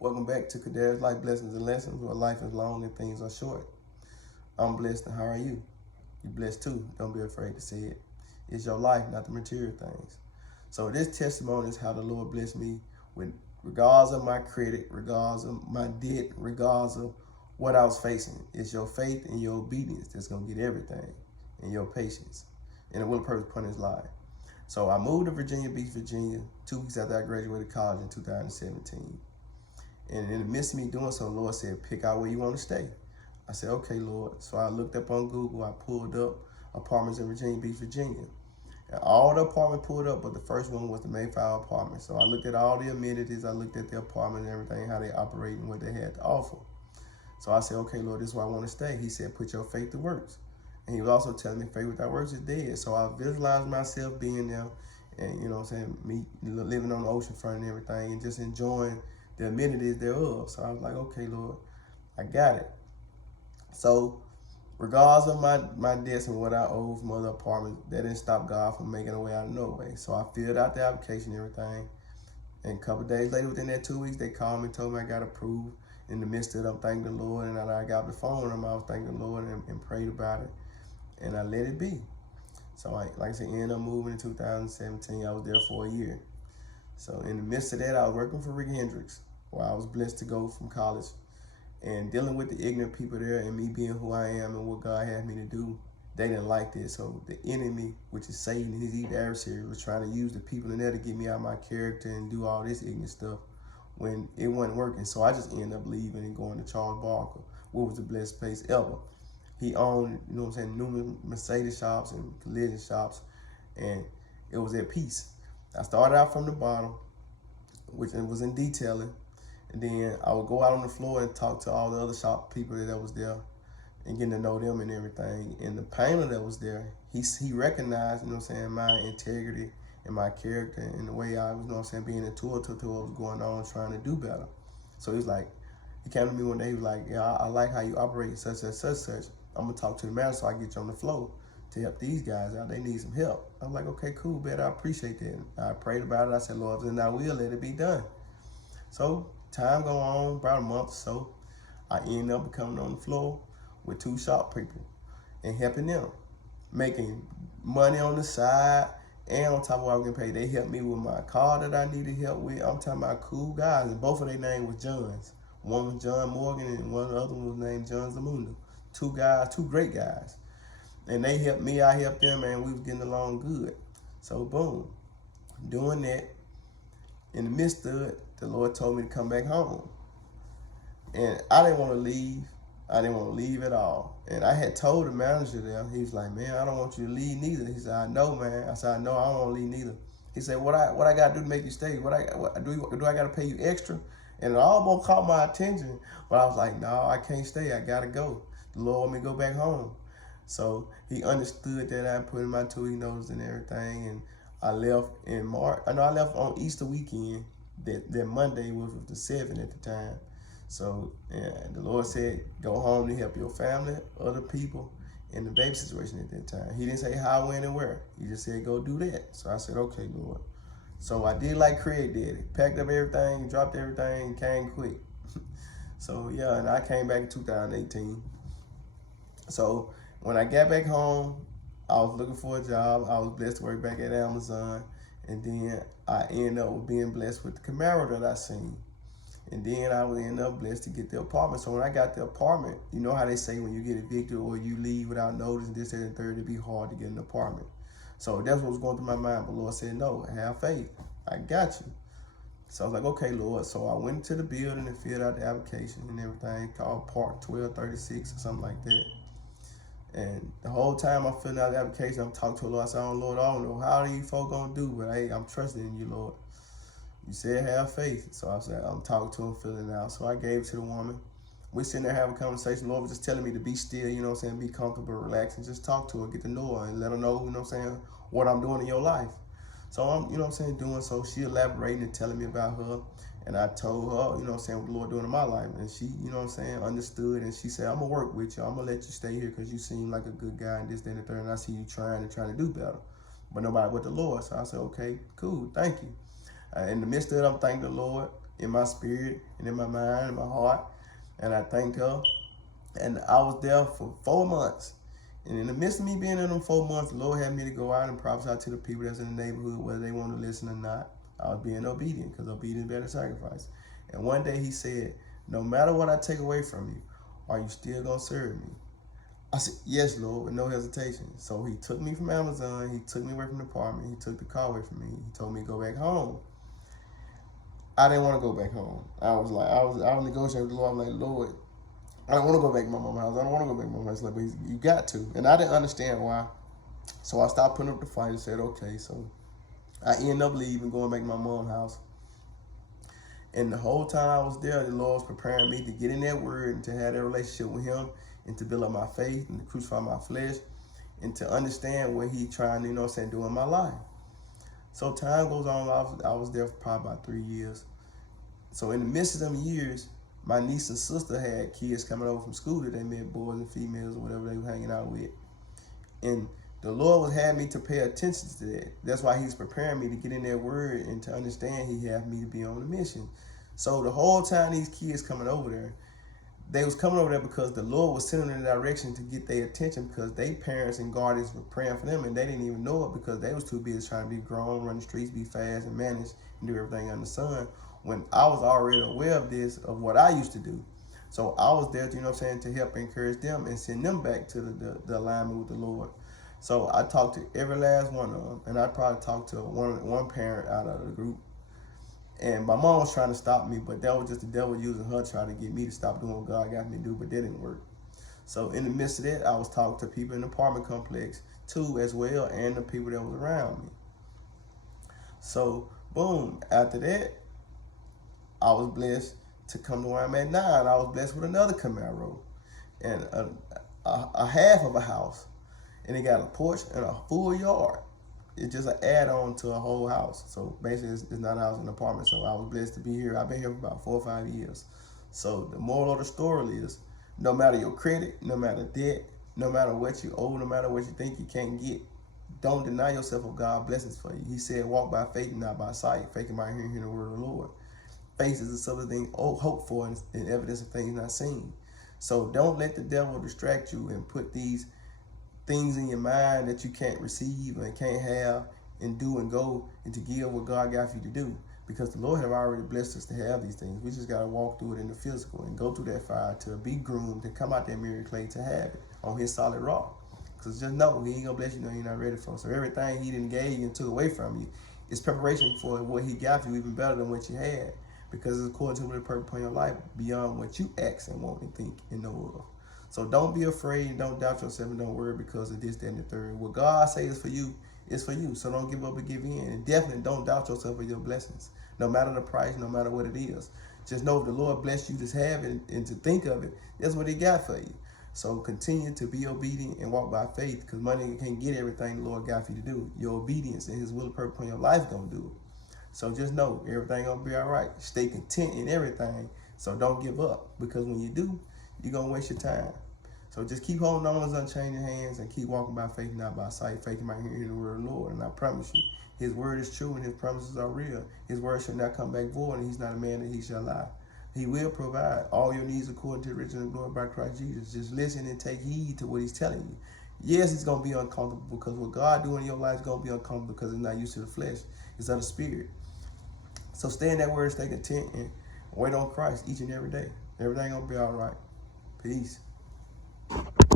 Welcome back to Kadar's Life Blessings and Lessons, where life is long and things are short. I'm blessed, and how are you? You blessed too. Don't be afraid to say it. It's your life, not the material things. So this testimony is how the Lord blessed me with regards of my credit, regards of my debt, regards of what I was facing. It's your faith and your obedience that's gonna get everything, and your patience, and the will and purpose upon His life. So I moved to Virginia Beach, Virginia, 2 weeks after I graduated college in 2017. And in the midst of me doing so, the Lord said, pick out where you want to stay. I said, okay, Lord. So I looked up on Google. I pulled up apartments in Virginia Beach, Virginia. And all the apartments pulled up, but the first one was the Mayflower apartment. So I looked at all the amenities. I looked at the apartment and everything, how they operate and what they had to offer. So I said, okay, Lord, this is where I want to stay. He said, put your faith to works. And he was also telling me faith without works is dead. So I visualized myself being there and, you know what I'm saying, me living on the ocean front and everything and just enjoying the amenities thereof. So I was like, okay, Lord, I got it. So regardless of my debts and what I owe from other apartments, that didn't stop God from making a way out of no way. So I filled out the application and everything. And a couple of days later, within that 2 weeks, they called me, told me I got approved. In the midst of it, I'm thanking the Lord. And I got the phone with them, I was thanking the Lord and prayed about it. And I let it be. So like I said, ended up moving in 2017. I was there for a year. So in the midst of that, I was working for Rick Hendricks, where I was blessed to go from college and dealing with the ignorant people there and me being who I am and what God had me to do. They didn't like this. So the enemy, which is Satan and his evil adversary, was trying to use the people in there to get me out of my character and do all this ignorant stuff when it wasn't working. So I just ended up leaving and going to Charles Barker, what was the best place ever. He owned, you know what I'm saying, numerous Mercedes shops and collision shops, and it was at peace. I started out from the bottom, which was in detailing, and then I would go out on the floor and talk to all the other shop people that was there and getting to know them and everything. And the painter that was there, he recognized, you know what I'm saying, my integrity and my character and the way I was, you know what I'm saying, being a tool to what was going on, trying to do better. So he was like, he came to me one day, he was like, yeah, I like how you operate such and such. I'm gonna talk to the manager so I get you on the floor to help these guys out. They need some help. I'm like, okay, cool, bet I appreciate that. I prayed about it. I said, Lord, then I will let it be done. So time go on, about a month or so, I end up becoming on the floor with 2 shop people and helping them, making money on the side, and on top of what I was getting paid, they helped me with my car that I needed help with. I'm talking about cool guys, and both of their names was Johns. One was John Morgan, and one of the other one was named John Zamunda. 2 guys, 2 great guys. And they helped me, I helped them, and we was getting along good. So boom, doing that, in the midst of it, the Lord told me to come back home. And I didn't want to leave. I didn't want to leave at all. And I had told the manager there, he was like, man, I don't want you to leave neither. He said, I know, man. I said, I know, I don't want to leave neither. He said, what I got to do to make you stay? Do I got to pay you extra? And it almost caught my attention. But I was like, no, I can't stay. I got to go. The Lord want me to go back home. So he understood that I put in my 2-week notice and everything. And I left in March. I know I left on Easter weekend. That Monday was the 7th at the time. So the Lord said, go home to help your family, other people, in the baby situation at that time. He didn't say how, when, and where. He just said, go do that. So I said, okay, Lord. So I did like Craig did. Packed up everything, dropped everything, and came quick. So yeah, and I came back in 2018. So when I got back home, I was looking for a job. I was blessed to work back at Amazon. And then I ended up being blessed with the Camaro that I seen. And then I would end up blessed to get the apartment. So when I got the apartment, you know how they say when you get evicted or you leave without notice and this, that, and third, it'd be hard to get an apartment. So that's what was going through my mind. But Lord said, no, have faith. I got you. So I was like, okay, Lord. So I went to the building and filled out the application and everything, called Part 1236 or something like that. And the whole time I'm filling out the application, I'm talking to the Lord. I said, oh, Lord, I don't know how are you folk gonna do, but hey, I'm trusting in you, Lord. You said have faith. So I said, I'm talking to him, filling it out. So I gave it to the woman. We sitting there having a conversation. Lord was just telling me to be still, you know what I'm saying, be comfortable, relax, and just talk to her, get to know her, and let her know, you know what I'm saying, what I'm doing in your life. So I'm, you know what I'm saying, doing so. She elaborating and telling me about her. And I told her, you know what I'm saying, what the Lord doing in my life. And she, you know what I'm saying, understood. And she said, I'm going to work with you. I'm going to let you stay here because you seem like a good guy and this, that, and the third. And I see you trying to do better. But nobody but the Lord. So I said, okay, cool, thank you. In the midst of it, I'm thanking the Lord. in my spirit and in my mind and my heart. And I thanked her. And I was there for 4 months. And in the midst of me being in them 4 months, the Lord had me to go out and prophesy to the people that's in the neighborhood, whether they want to listen or not. I was being obedient, because obedience is better than sacrifice. And one day he said, no matter what I take away from you, are you still going to serve me? I said, yes, Lord, with no hesitation. So he took me from Amazon. He took me away from the apartment. He took the car away from me. He told me to go back home. I didn't want to go back home. I was negotiating with the Lord. I'm like, Lord, I don't want to go back to my mom's house. I don't want to go back to my mom's house. But you got to. And I didn't understand why. So I stopped putting up the fight and said, okay. So I ended up leaving, going back to my mom's house. And the whole time I was there, the Lord was preparing me to get in that word and to have that relationship with him and to build up my faith and to crucify my flesh and to understand what he trying to, do in my life. So time goes on. I was there for probably about 3 years. So in the midst of them years, my niece and sister had kids coming over from school that they met, boys and females or whatever they were hanging out with. And the Lord was having me to pay attention to that. That's why he's preparing me to get in that word and to understand he had me to be on a mission. So the whole time these kids coming over there, they was coming over there because the Lord was sending them in the direction to get their attention, because their parents and guardians were praying for them, and they didn't even know it because they was too busy trying to be grown, run the streets, be fast and manage and do everything under the sun, when I was already aware of this, of what I used to do. So I was there, to help encourage them and send them back to the alignment with the Lord. So I talked to every last one of them, and I probably talked to one parent out of the group. And my mom was trying to stop me, but that was just the devil using her trying to get me to stop doing what God got me to do, but that didn't work. So in the midst of that, I was talking to people in the apartment complex too, as well, and the people that was around me. So boom, after that, I was blessed to come to where I'm at now, and I was blessed with another Camaro and a half of a house, and it got a porch and a full yard. It's just an add-on to a whole house. So basically, it's not a house, it's an apartment. So I was blessed to be here. I've been here for about 4 or 5 years. So the moral of the story is, no matter your credit, no matter debt, no matter what you owe, no matter what you think you can't get, don't deny yourself of God's blessings for you. He said, walk by faith, not by sight. Faith by hearing the word of the Lord. Faith is the substance of things hoped for and evidence of things not seen. So don't let the devil distract you and put these things in your mind that you can't receive and can't have and do and go and to give what God got for you to do. Because the Lord have already blessed us to have these things. We just got to walk through it in the physical and go through that fire to be groomed and come out that mirror clay to have it on his solid rock. Because just know, he ain't going to bless you, you're not ready for it. So everything he didn't gave you and took away from you is preparation for what he got for you, even better than what you had. Because it's according to the purpose of your life beyond what you ask and want and think and know of. So don't be afraid and don't doubt yourself and don't worry because of this, that, and the third. What God says for you is for you. So don't give up and give in. And definitely don't doubt yourself or your blessings. No matter the price, no matter what it is. Just know if the Lord bless you to have it and to think of it, that's what he got for you. So continue to be obedient and walk by faith, because money can't get everything the Lord got for you to do. Your obedience and his will and purpose in your life gonna do it. So just know everything gonna be all right. Stay content in everything. So don't give up, because when you do, you're gonna waste your time. So just keep holding on to his unchanging hands and keep walking by faith, not by sight. Faith might hear the word of the Lord. And I promise you, his word is true and his promises are real. His word shall not come back void, and he's not a man that he shall lie. He will provide all your needs according to the riches and glory by Christ Jesus. Just listen and take heed to what he's telling you. Yes, it's going to be uncomfortable, because what God doing in your life is going to be uncomfortable, because it's not used to the flesh. It's of the spirit. So stay in that word, stay content, and wait on Christ each and every day. Everything going to be all right. Peace.